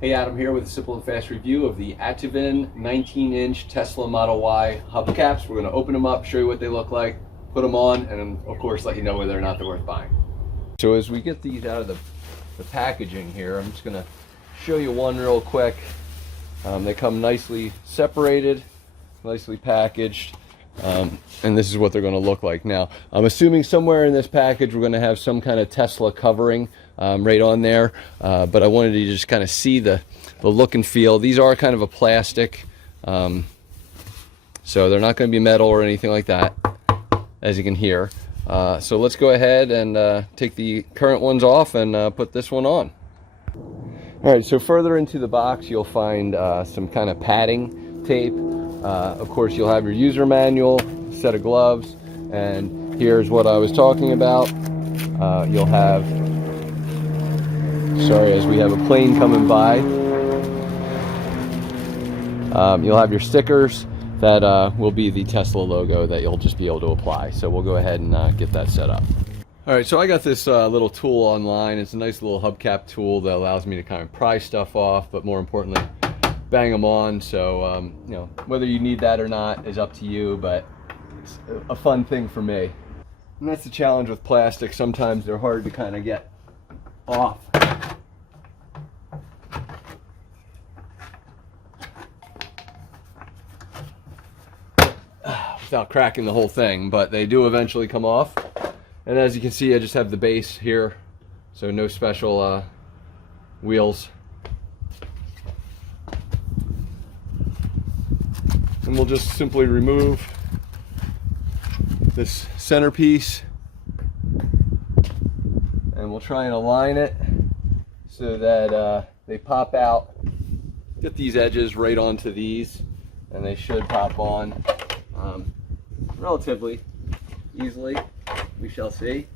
Hey, Adam here with a simple and fast review of the ATUVIN 19-inch Tesla Model Y hubcaps. We're going to open them up, show you what they look like, put them on, and of course let you know whether or not they're worth buying. So as we get these out of the packaging here, I'm just going to show you one real quick. They come nicely separated, nicely packaged, and this is what they're going to look like. Now, I'm assuming somewhere in this package we're going to have some kind of Tesla covering right on there, but I wanted you to just kind of see the look and feel. These are kind of a plastic, so they're not going to be metal or anything like that, as you can hear. So let's go ahead and take the current ones off and put this one on. All right, so further into the box you'll find some kind of padding tape. Of course, you'll have your user manual, set of gloves, and here's what I was talking about. You'll have, sorry, as we have a plane coming by, you'll have your stickers that will be the Tesla logo that you'll just be able to apply. So we'll go ahead and get that set up. All right, so I got this little tool online. It's a nice little hubcap tool that allows me to kind of pry stuff off, but more importantly, bang them on. So you know, whether you need that or not is up to you, but it's a fun thing for me. And that's the challenge with plastic. Sometimes they're hard to kind of get off. Without cracking the whole thing, but they do eventually come off. And as you can see, I just have the base here, so no special wheels. And we'll just simply remove this centerpiece, and we'll try and align it so that they pop out. Get these edges right onto these, and they should pop on relatively easily. We shall see.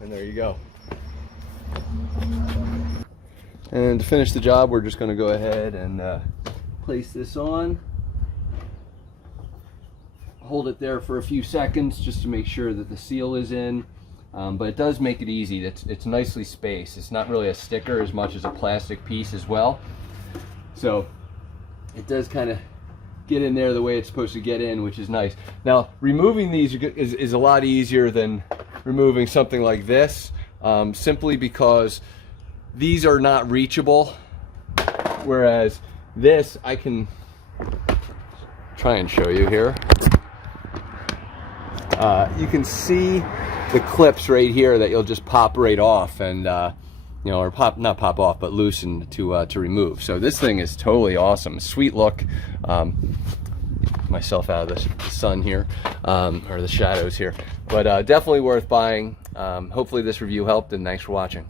And there you go. And to finish the job, we're just going to go ahead and place this on. Hold it there for a few seconds just to make sure that the seal is in. But it does make it easy. It's nicely spaced. It's not really a sticker as much as a plastic piece as well. So it does kind of get in there the way it's supposed to get in, which is nice. Now, removing these is a lot easier than removing something like this, simply because these are not reachable, whereas this I can try and show you here. You can see the clips right here that you'll just pop right off, and you know, or not pop off, but loosen to remove. So this thing is totally awesome. Sweet look. Myself out of the sun here, or the shadows here, but definitely worth buying. Hopefully this review helped, and thanks for watching.